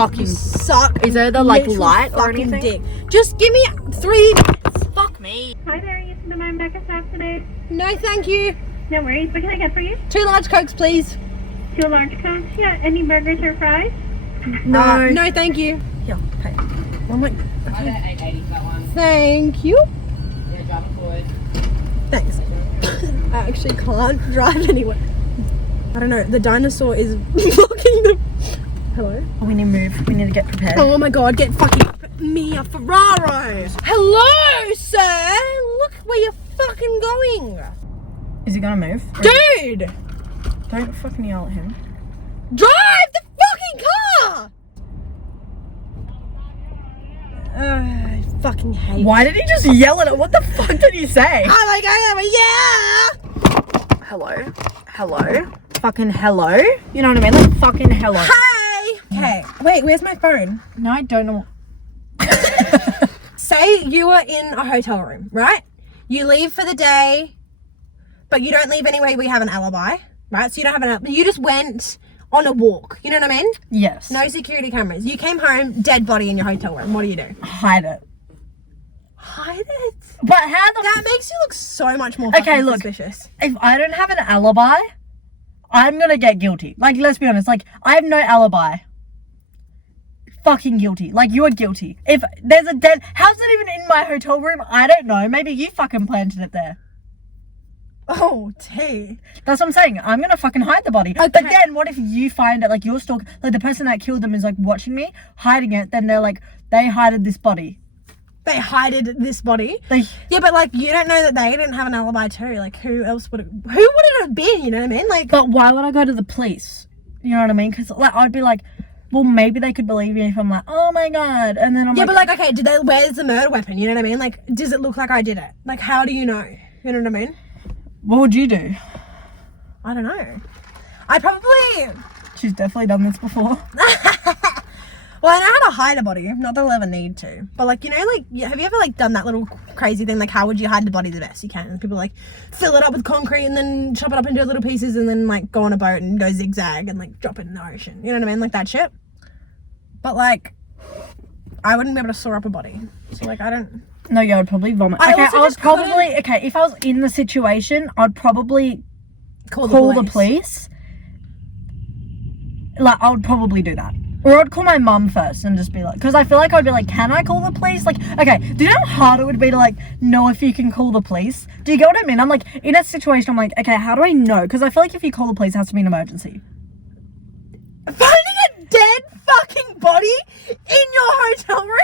Fucking suck. Is there the like light or anything? Dick. Just give me 3 minutes. Fuck me. Hi there, you to the Mine Becca staff today. No, thank you. No worries. What can I get for you? 2 large Cokes, please. 2 large Cokes. Yeah. Any burgers or fries? No. No, thank you. Yeah, pay. I'm like, I got 880 for that one. thank you. Yeah, drive it forward. Thanks. I actually can't drive anywhere. I don't know. The dinosaur is blocking the... Hello? We need to move. We need to get prepared. Oh my god, get fucking me a Ferrari. Hello, sir. Look where you're fucking going. Is he gonna move? Dude! Don't fucking yell at him. Drive the fucking car! I fucking hate Why did he just yell at it? What the fuck did he say? Oh my god, yeah! Hello? Hello? Fucking hello? You know what I mean? Like fucking hello. Hey! Okay, wait, where's my phone? No, I don't know. Say you are in a hotel room, right? You leave for the day, but you don't leave anyway. We have an alibi, right? So you don't have an alibi. You just went on a walk. You know what I mean? Yes. No security cameras. You came home, dead body in your hotel room. What do? Hide it. Hide it? But how the That makes you look so much more Okay, fucking look. suspicious. If I don't have an alibi, I'm gonna get guilty. Like, let's be honest. Like, I have no alibi. Fucking guilty. Like, you are guilty. If there's a dead... How's that even in my hotel room? I don't know. Maybe you fucking planted it there. Oh, T. That's what I'm saying. I'm gonna fucking hide the body. Okay. But then what if you find it, like, you're stalking... Like, the person that killed them is, like, watching me, hiding it. Then they're like, they hided this body. They hided this body. They... Yeah, but like you don't know that they didn't have an alibi too. Like who else would it? Who would it have been? You know what I mean? Like, But why would I go to the police? You know what I mean? Because, like, I'd be like... Well, maybe they could believe me if I'm like, oh my god, and then I'm yeah, like... but like, okay, did they? Where's the murder weapon? You know what I mean? Like, does it look like I did it? Like, how do you know? You know what I mean? What would you do? I don't know. I probably. She's definitely done this before. Well, I know how to hide a body. Not that I'll ever need to. But like, you know, like, have you ever like done that little crazy thing? Like, how would you hide the body the best you can? And people like fill it up with concrete and then chop it up into little pieces and then like go on a boat and go zigzag and like drop it in the ocean. You know what I mean? Like that shit. But like, I wouldn't be able to saw up a body. So like, I don't. No, yeah, I'd probably vomit. I Okay, also I would just probably... Okay, if I was in the situation, I'd probably Call the police. Like, I would probably do that. Or I'd call my mum first and just be like... Because I feel like I'd be like, can I call the police? Like, okay, do you know how hard it would be to, like, know if you can call the police? Do you get what I mean? I'm like, in a situation, I'm like, okay, how do I know? Because I feel like if you call the police, it has to be an emergency. Finding a dead fucking body in your hotel room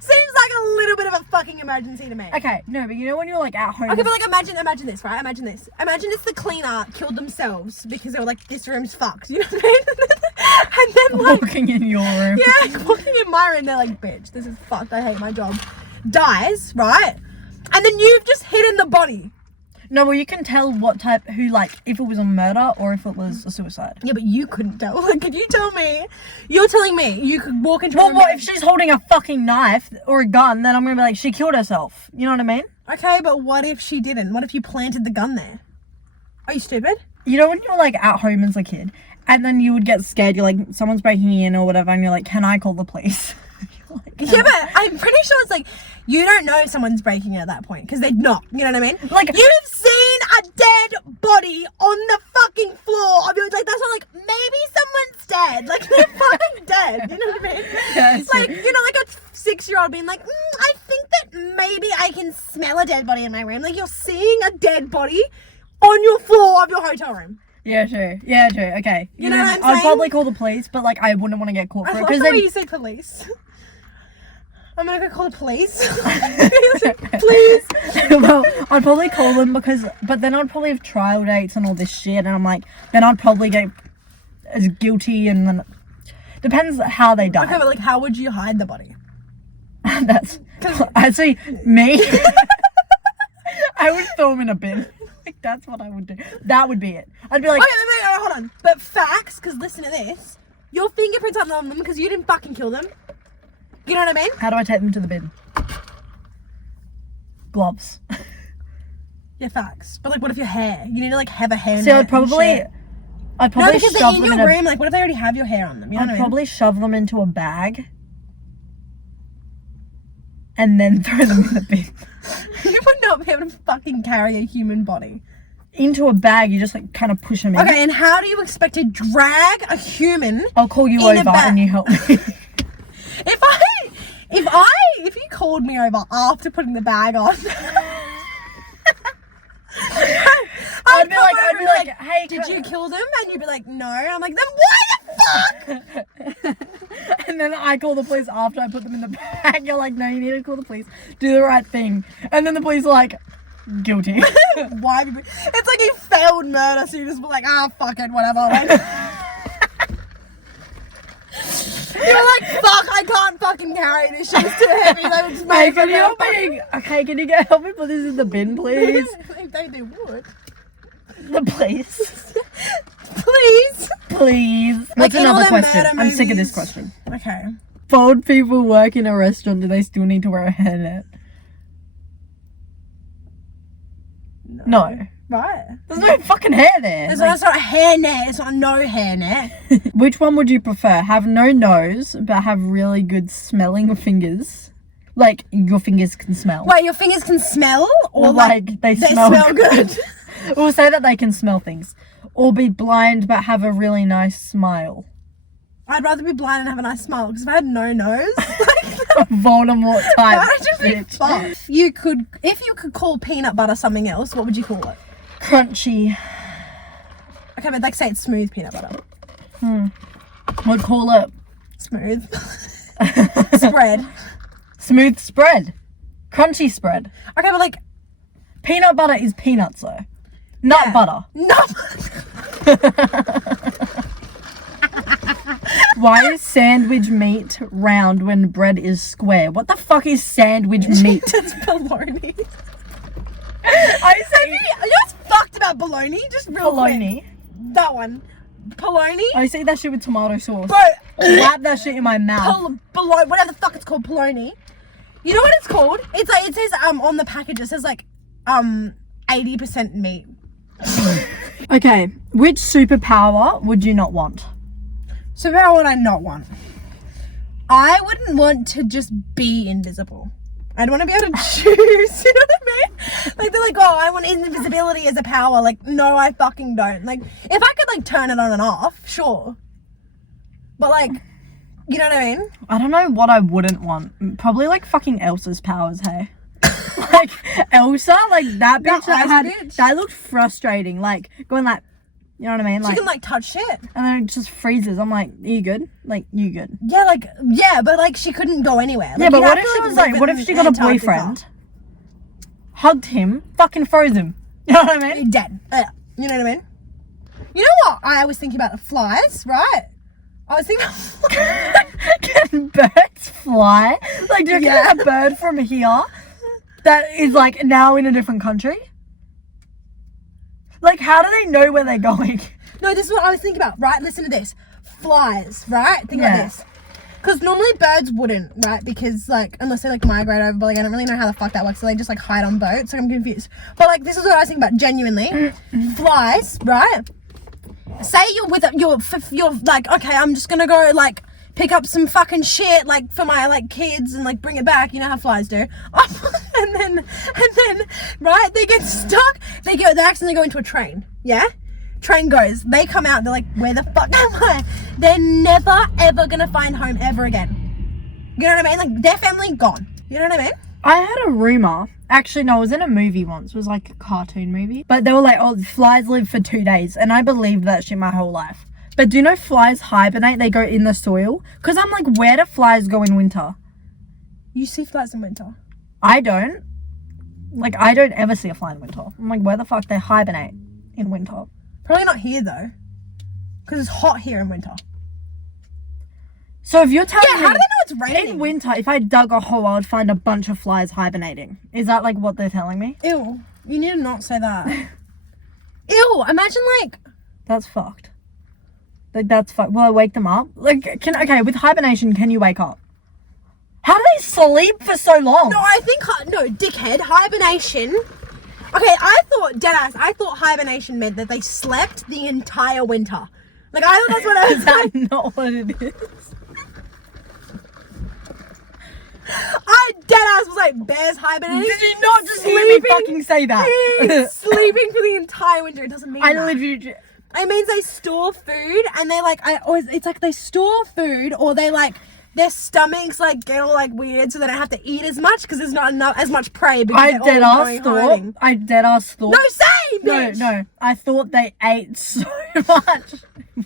seems like a little bit of a fucking emergency to me. Okay, no, but you know when you're, like, at home... Okay, but like imagine this, right? Imagine this. Imagine it's the cleaner killed themselves because they were like, this room's fucked. You know what I mean? And then like, walking in your room. yeah, like, walking in my room, they're like, bitch, this is fucked. I hate my job. Dies, right? And then you've just hidden the body. No, well, you can tell what type, who, like, if it was a murder or if it was a suicide. Yeah, but you couldn't tell. Like, could you tell me? You're telling me you could walk into a Well, room. what if she's holding a fucking knife or a gun? Then I'm gonna be like, she killed herself. You know what I mean? Okay, but what if she didn't? What if you planted the gun there? Are you stupid? You know when you're like at home as a kid, and then you would get scared. You're like, someone's breaking in or whatever, and you're like, can I call the police? Like, Yeah, but I'm pretty sure it's like, you don't know if someone's breaking in at that point, because they're not, you know what I mean? Like, You've seen a dead body on the fucking floor of your, like, that's not like, maybe someone's dead, like, they're fucking dead, you know what I mean? Yeah, It's like, you know, like a 6-year-old being like, I think that maybe I can smell a dead body in my room. Like, you're seeing a dead body on your floor of your hotel room. yeah, true. Yeah, true. Okay. You know what I'm I'd saying? probably call the police, but like, I wouldn't want to get caught I for it love because the then way you say police. I'm gonna go call the police. Please. well, I'd probably call them but then I'd probably have trial dates and all this shit, and I'm like, then I'd probably get as guilty, and then depends how they die. Okay, but like, how would you hide the body? That's actually me. I would throw him in a bin. Like, that's what I would do. That would be it. I'd be like, Okay, wait, hold on. But facts, because listen to this. Your fingerprints aren't on them because you didn't fucking kill them. You know what I mean? how do I take them to the bin? Gloves. Yeah, facts. But like, what if your hair? You need to like have a hair. See, I'd probably, I'd No, probably because they're shove in them your in a room. Like, what if they already have your hair on them? You know I'd what I mean? probably shove them into a bag and then throw them in the bin. You would not be able to fucking carry a human body. Into a bag, you just like kind of push them in. Okay, and how do you expect to drag a human? I'll call you in a over bag? and you help me. If you called me over after putting the bag on, I'd be like, hey, did you kill them? And you'd be like, no. I'm like, then why the fuck? And then I call the police after I put them in the bag. You're like, no, you need to call the police. Do the right thing. And then the police are like, guilty. Why? It's like a failed murder, so you just be like, fuck it, whatever. Like, you're like, fuck, I can't fucking carry this shit. It's too heavy. They would just Hey, make can you help me? Okay, can you help me put this in the bin, please? If they would. The police. Please. Please. Like What's in all another them question? murder I'm sick of this movies. question. Okay. If old people work in a restaurant, do they still need to wear a hairnet? No. Right. There's no fucking hair there. It's Like, not a hairnet. It's not no hairnet. which one would you prefer? Have no nose, but have really good smelling fingers? Like, your fingers can smell. Wait, your fingers can smell? Or like, they smell good. We'll say that they can smell things. Or be blind, but have a really nice smile. I'd rather be blind and have a nice smile, because if I had no nose, Voldemort type. that'd just be bitch. fucked. If you could call peanut butter something else, what would you call it? Crunchy. Okay, but like say it's smooth peanut butter. Would call it Smooth. Spread. smooth spread. Crunchy spread. Okay, but like Peanut butter is peanuts though. Nut yeah. butter. No. Why is sandwich meat round when bread is square? What the fuck is sandwich meat? It's bologna. I say You know what's fucked about bologna? Just real bologna. quick. That one. Bologna. I see that shit with tomato sauce. Bro, Slap that shit in my mouth. whatever the fuck it's called, bologna. You know what it's called? It's like it says on the package. It says like 80% meat. Okay, which superpower would you not want? So how would I not want? I wouldn't want to just be invisible. I'd want to be able to choose. You know what I mean? Like they're like, oh, I want invisibility as a power. Like, no, I fucking don't. Like, if I could like turn it on and off, sure. But like, you know what I mean? I don't know what I wouldn't want. Probably like fucking Elsa's powers, hey? Like Elsa, like that bitch that ice had bitch? that looked frustrating. Like going like, you know what I mean? She Like, can like touch shit. and then it just freezes. I'm like, are you good? Like, you good? Yeah, like but like she couldn't go anywhere. Like, Yeah, but you'd what have if to, she was live like, what in if she got a Antarctica. boyfriend, hugged him, fucking froze him? You know what I mean? You're dead. You know what I mean? You know what? I was thinking about the flies, right? I was thinking Can birds fly? Like, do you get a bird from here that is like now in a different country? Like, how do they know where they're going? No, this is what I was thinking about, right? Listen to this. Flies, right? Think about Yeah. this. Because normally birds wouldn't, right? Because, like, unless they, like, migrate over, but, like, I don't really know how the fuck that works. So they just, like, hide on boats. Like, I'm confused. But, like, this is what I was thinking about, genuinely. Flies, right? Say you're with, you're, like, okay, I'm just gonna go, like, pick up some fucking shit, like, for my, like, kids and, like, bring it back. You know how flies do. and then, right? They get stuck. They accidentally go into a train. Yeah? Train goes. They come out. They're like, where the fuck am I? They're never, ever gonna find home ever again. You know what I mean? Like, their family gone. You know what I mean? I had a rumor. Actually, no, it was in a movie once. It was like a cartoon movie. But they were like, oh, flies live for 2 days. And I believed that shit my whole life. But do you know flies hibernate? They go in the soil. Because I'm like, where do flies go in winter? You see flies in winter. I don't. Like, I don't ever see a fly in winter. I'm like, where the fuck they hibernate in winter? Probably not here, though. Because it's hot here in winter. So if you're telling Yeah, how me do they know it's raining? in winter, if I dug a hole, I would find a bunch of flies hibernating. Is that like what they're telling me? Ew. You need to not say that. Ew. Imagine, like... That's fucked. Like, that's fucked. Will I wake them up? Like, okay, with hibernation, can you wake up? How do they sleep for so long? No, I think... No, dickhead. Hibernation Okay, I thought hibernation meant that they slept the entire winter. Like, I thought that's what I was Is that not what it is? I deadass was like, bears hibernating? Did you not just hear me fucking say that? He's sleeping for the entire winter. It doesn't mean I that. literally... It means they store food and they like, it's like they store food or they like, their stomachs like get all like weird so they don't have to eat as much because there's not enough as much prey because I dead ass thought. No, same, bitch. No. I thought they ate so much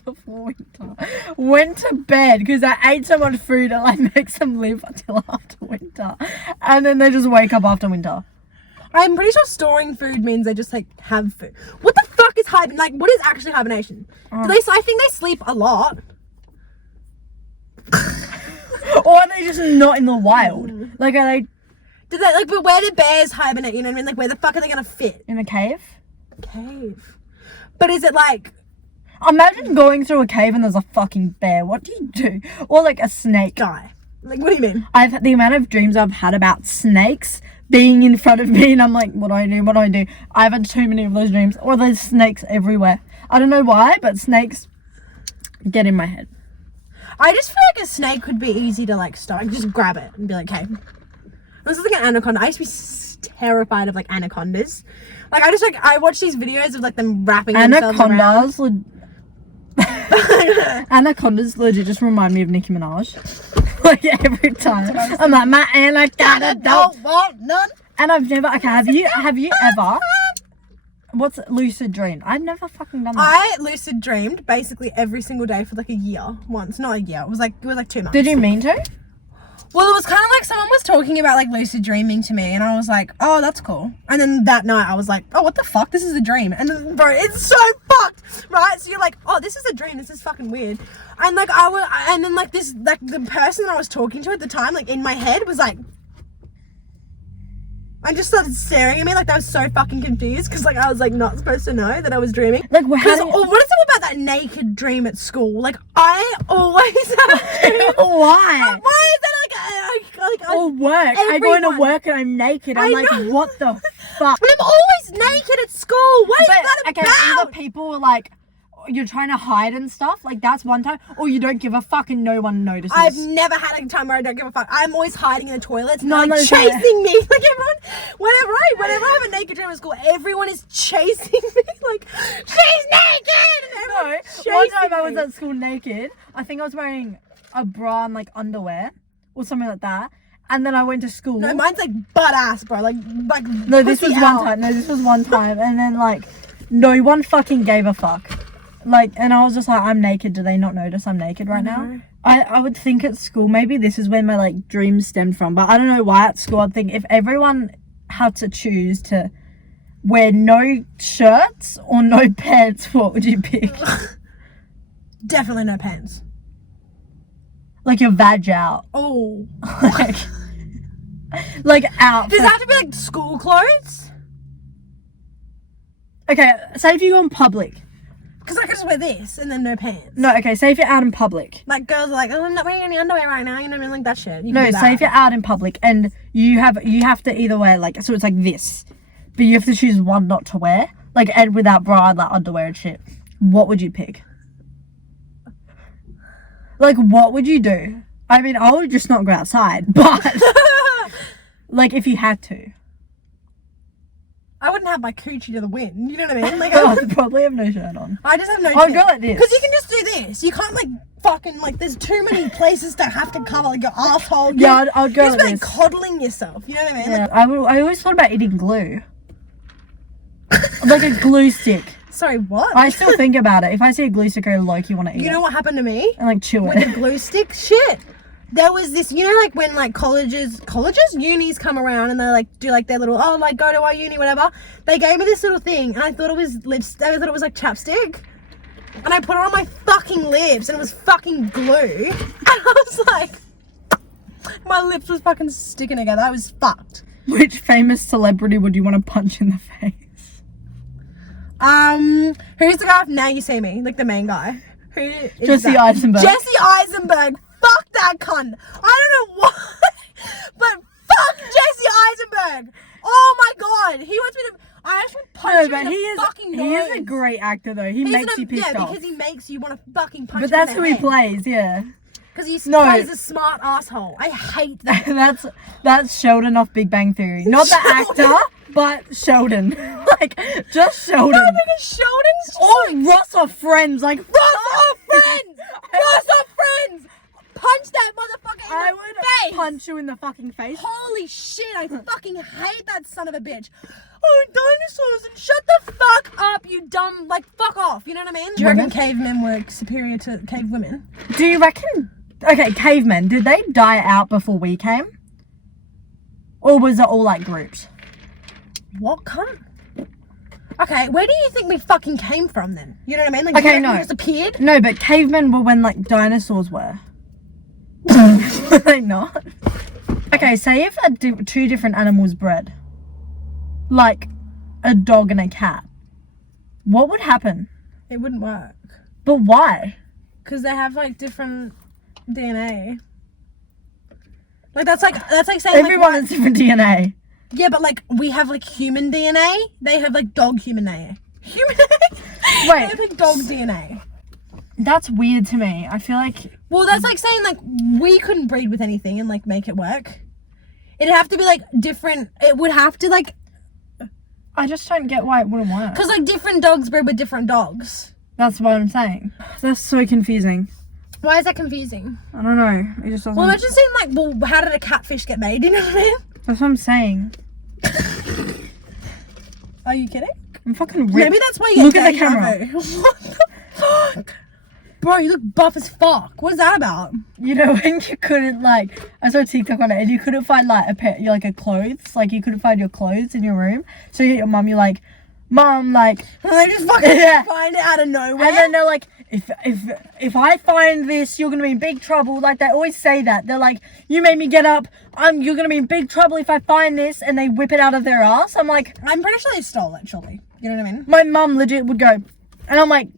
before winter. Went to bed because they ate so much food it like makes them live until after winter, and then they just wake up after winter. I'm pretty sure storing food means they just like have food. What the fuck is hibernation? Like, what is actually hibernation? I think they sleep a lot. Or are they just not in the wild? Like, are they Did they like? But where do bears hibernate? You know what I mean? Like, where the fuck are they gonna fit? in a cave? Cave. But is it like? Imagine going through a cave and there's a fucking bear. What do you do? Or like a snake. Die. Like, what do you mean? The amount of dreams I've had about snakes being in front of me and I'm like, what do I do? What do I do? I've had too many of those dreams. Or there's snakes everywhere. I don't know why, but snakes get in my head. I just feel like a snake could be easy to like stop. Like, just grab it and be like, hey. This is like an anaconda. I used to be terrified of like anacondas. Like, I watch these videos of like them wrapping themselves around. Anacondas legit just remind me of Nicki Minaj. Like every time. I'm like, my anaconda don't want none. And I've never, okay, have you ever, what's lucid dream? I've never fucking done that. I lucid dreamed basically every single day for like a year once. Not a year. It was like 2 months. Did you mean to? Well, it was kind of like someone was talking about like lucid dreaming to me and I was like, oh, that's cool. And then that night I was like, oh, what the fuck? This is a dream. And then, bro, it's so fucked, right? So you're like, oh, this is a dream. This is fucking weird. And like and then like this, like the person I was talking to at the time, like in my head was like, I just started staring at me like I was so fucking confused because like I was like not supposed to know that I was dreaming. Like, what is it about that naked dream at school? Like, I always have a dream. Why? Why is that Or work. I go into work and I'm naked. I'm like, what the fuck? But I'm always naked at school. What is that about? Either people are like, you're trying to hide and stuff, like that's one time, or you don't give a fuck and no one notices. I've never had a time where I don't give a fuck. I'm always hiding in the toilets and No, like no, chasing me. Like everyone, whenever I have a naked dream at school, everyone is chasing me. Like, she's naked! And No, everyone's one time I chasing was me. at school naked. I think I was wearing a bra and like underwear or something like that. And then I went to school. No, mine's like butt ass, bro. Like no, this was pussy one out. time. No, this was one time. And then like, no one fucking gave a fuck. Like, and I was just like, I'm naked. Do they not notice I'm naked right now? I would think at school, maybe this is where my like dreams stemmed from, but I don't know why at school I'd think if everyone had to choose to wear no shirts or no pants, what would you pick? Definitely no pants. Like your vag out. Oh. like out. Does it have to be like school clothes? Okay, say if you go in public. Because I could just wear this and then no pants. No, okay, say if you're out in public. Like girls are like, oh, I'm not wearing any underwear right now. You know what I mean? Like that shit. You can No, do that. say if you're out in public and you have to either wear like, so it's like this, but you have to choose one not to wear, like and without bra and like underwear and shit. What would you pick? Like, what would you do? I mean, I would just not go outside, but like if you had to. I wouldn't have my coochie to the wind. You know what I mean? Like, I'd probably have no shirt on. I just have no. I'd go like this. Because you can just do this. You can't like fucking like. There's too many places to have to cover like your asshole. Yeah, I'd go You're like just this. coddling yourself. You know what I mean? Yeah, I always thought about eating glue. Like a glue stick. Sorry, what? I still think about it. If I see a glue stick, I like you want to eat You it. know what happened to me? And like chew With it. the glue stick? Shit. There was this, you know, like when like unis come around and they like do like their little, oh, like go to our uni, whatever. They gave me this little thing and I thought it was lipstick. I thought it was like chapstick. And I put it on my fucking lips and it was fucking glue. And I was like, my lips was fucking sticking together. I was fucked. Which famous celebrity would you want to punch in the face? Who's the guy from Now You See Me? Like the main guy. Who is Jesse that? Eisenberg. Jesse Eisenberg. Fuck that cunt. I don't know why, but fuck Jesse Eisenberg. Oh my god, he wants me to. I actually punch him in the fucking nose. He is a great actor though. He makes you pissed off. because he makes you want to fucking punch. But that's who he plays, yeah. Because he plays a smart asshole. I hate that. that's Sheldon off Big Bang Theory. Not the actor, but Sheldon. Like, just Sheldon. No, because Sheldon's just or Ross off Friends. Like, Ross off Friends! Ross off Friends! Punch that motherfucker in the face! Punch you in the fucking face. Holy shit, I fucking hate that son of a bitch. Oh, dinosaurs, and shut the fuck up, you dumb, like, fuck off, you know what I mean? Do you reckon cavemen were superior to cave women? Do you reckon, okay, cavemen, did they die out before we came? Or was it all like groups? What cunt? Okay, where do you think we fucking came from then? You know what I mean? Like, okay, we just appeared? No, but cavemen were when, like, dinosaurs were. Were they not? Okay, say if two different animals bred. Like, a dog and a cat. What would happen? It wouldn't work. But why? Because they have, like, different DNA. Like, that's like saying, everyone has different DNA. Yeah, but, like, we have, like, human DNA. They have, like, dog human DNA. Human DNA? Wait. They have, like, dog DNA. That's weird to me. I feel like... Well, that's like saying, like, we couldn't breed with anything and, like, make it work. It'd have to be, like, different... It would have to, like... I just don't get why it wouldn't work. Because, like, different dogs breed with different dogs. That's what I'm saying. That's so confusing. Why is that confusing? I don't know. It just doesn't... Well, imagine saying, like, well, how did a catfish get made? You know what I mean? That's what I'm saying. Are you kidding? I'm fucking ripped. Maybe that's why you Look get at the camera. What the fuck? Bro, you look buff as fuck. What is that about? You know when you couldn't, like, I saw TikTok on it and you couldn't find, like, a clothes, like, you couldn't find your clothes in your room, so you get your mum, you're like, Mum, like, and they just fucking find it out of nowhere. And then they're like, if I find this, you're gonna be in big trouble. Like, they always say that. They're like, you made me get up, you're gonna be in big trouble if I find this, and they whip it out of their ass. I'm like, I'm pretty sure they stole it, surely. You know what I mean? My mum legit would go, and I'm like,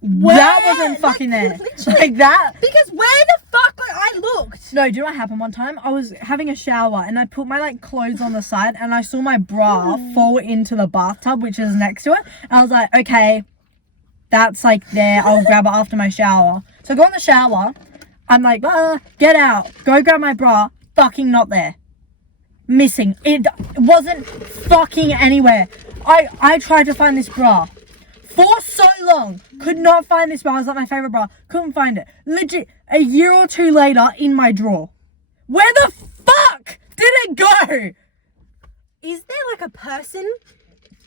where? That wasn't fucking there. Like that. Because where the fuck I looked? No, do you know what happened one time? I was having a shower and I put my, like, clothes on the side and I saw my bra fall into the bathtub, which is next to it. And I was like, okay, that's, like, there. I'll grab it after my shower. So I go in the shower. I'm like, get out. Go grab my bra. Fucking not there. Missing. It wasn't fucking anywhere. I tried to find this bra for so long, could not find this bra. It was like my favorite bra, couldn't find it. Legit, a year or two later, in my drawer. Where the fuck did it go? Is there, like, a person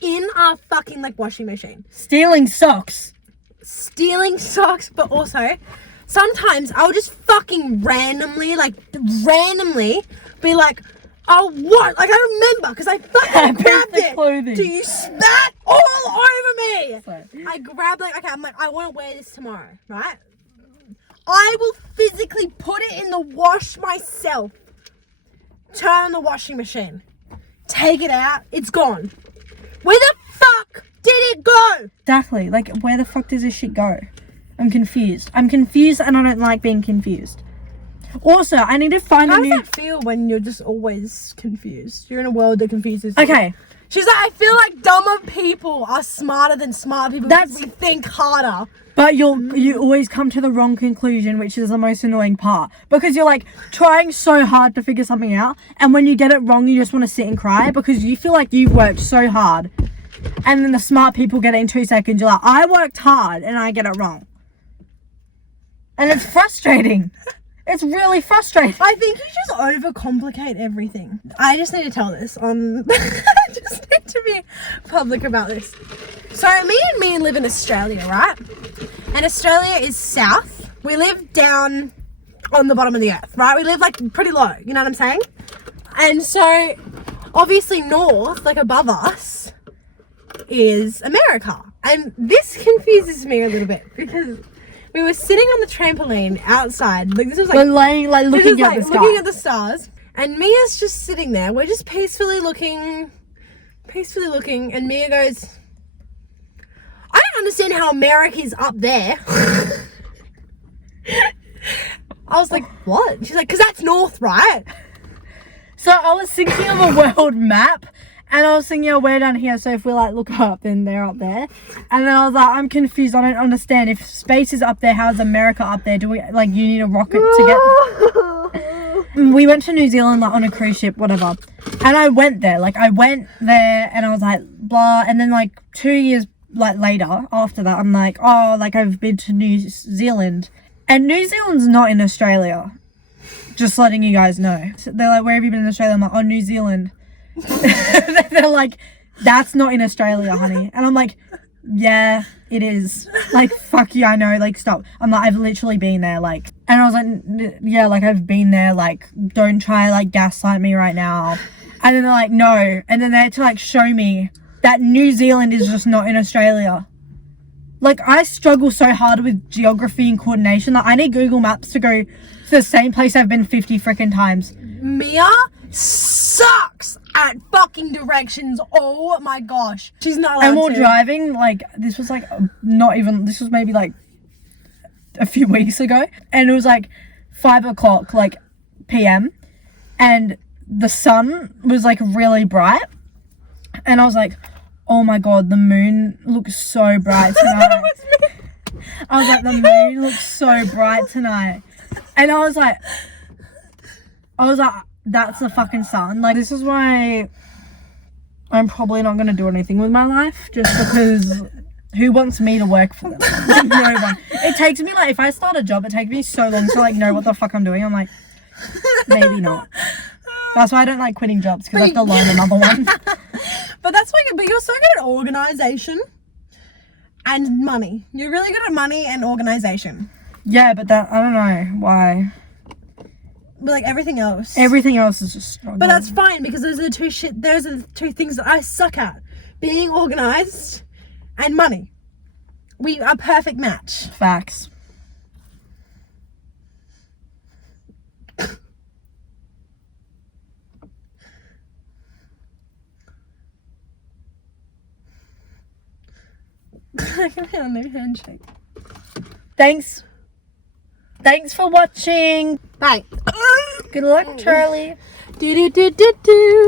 in our fucking, like, washing machine Stealing socks, but also sometimes I'll just fucking randomly be like, oh, what? Like, I remember, because I fucking grabbed it. Clothing. So you spat all over me. Sorry. I grabbed, like, okay, I'm like, I want to wear this tomorrow, right? I will physically put it in the wash myself. Turn on the washing machine. Take it out. It's gone. Where the fuck did it go? Exactly. Like, where the fuck does this shit go? I'm confused. And I don't like being confused. Also, I need to find How does that feel when you're just always confused? You're in a world that confuses you. Okay. She's like, I feel like dumber people are smarter than smart people because we think harder. But you always come to the wrong conclusion, which is the most annoying part. Because you're, like, trying so hard to figure something out, and when you get it wrong, you just want to sit and cry because you feel like you've worked so hard. And then the smart people get it in 2 seconds. You're like, I worked hard and I get it wrong. And it's frustrating. It's really frustrating. I think you just overcomplicate everything. I just need to tell this on... I just need to be public about this. So me live in Australia, right? And Australia is south. We live down on the bottom of the earth, right? We live, like, pretty low, you know what I'm saying? And so, obviously north, like above us, is America. And this confuses me a little bit because... we were sitting on the trampoline outside. Like, this was like... we're laying, like, looking at the sky. Looking at the stars. And Mia's just sitting there. We're just peacefully looking. And Mia goes, I don't understand how America's up there. I was like, what? She's like, because that's north, right? So I was thinking of a world map, And I was thinking, yeah, we're down here, so if we like look up, then they're up there. And then I was like, I'm confused. I don't understand. If space is up there, how's America up there? Do we like you need a rocket to get? We went to New Zealand like on a cruise ship, whatever. And I went there, and I was like, blah. And then like 2 years like later, after that, I'm like, oh, like I've been to New Zealand, and New Zealand's not in Australia. Just letting you guys know. So they're like, where have you been in Australia? I'm like, oh, New Zealand. They're like, that's not in Australia, honey. And I'm like, yeah, it is. Like, fuck you, I know. Like, stop. I'm like, I've literally been there. Like, and I was like, yeah, like I've been there. Like, don't try like gaslight me right now. And then they're like, no. And then they had to like show me that New Zealand is just not in Australia. Like, I struggle so hard with geography and coordination that I need Google Maps to go to the same place I've been 50 freaking times. Mia sucks at fucking directions. Oh my gosh. She's not allowed And we're to. driving, like, this was like, this was maybe like a few weeks ago. And it was like 5 o'clock, like, PM. And the sun was like really bright. And I was like, oh my God, the moon looks so bright tonight. I was like, the moon looks so bright tonight. And I was like, that's the fucking sun. Like, this is why I'm probably not going to do anything with my life. Just because who wants me to work for them? No one. It takes me, like, if I start a job, it takes me so long to, like, know what the fuck I'm doing. I'm like, maybe not. That's why I don't like quitting jobs, because I have to learn another one. But that's why, but you're so good at organization and money. You're really good at money and organization. Yeah, but that, I don't know why. But like everything else. Everything else is just struggle. But that's fine, because those are the two things that I suck at. Being organized and money. We are a perfect match. Facts. I can feel a new handshake. Thanks for watching. Bye. Good luck, Charlie. Do do do do do.